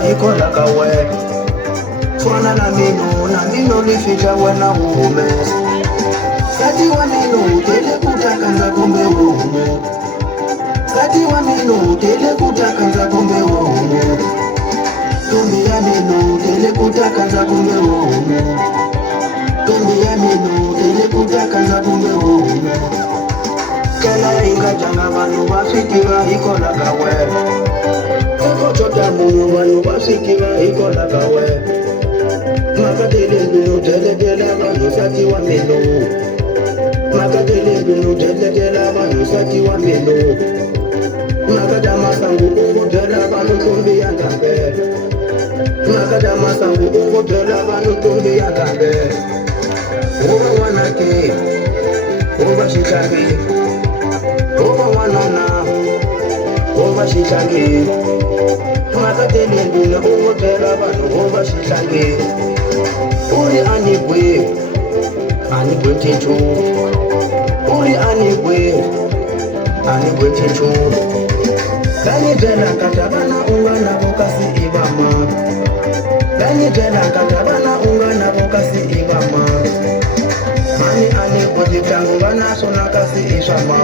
fikiwa iko la kawe Twana na mino nifika wana uume Kati wa mino tele kutakanza kumbe uume Kati wa mino tele kutakanza kumbe uume Tumbi ya mino tele kutakanza kumbe uume Tumbi ya mino tele kutakanza kumbe uume Kela inga janga vanu wafikiwa iko la kawe Eko chota munu vanu wafikiwa iko la kawe Makatele binu tele vanu sati wa mino Makatele binu tele vanu sati wa mino Makadama sangu ungo tele vanu tumbi ya kambe Makadama sangu ungo tele vanu tumbi ya kambe Oba wanake Oba shikagi Oba wanana Oba shikagi Makatele binu ungo tele vanu oba shikagi Uri anigwe tichu Uri anigwe tichu Kani jela katabana unga na bokasi ibama Kani jela katabana unga na bokasi ibama Mani anigwe titangu wana sona kasi ishama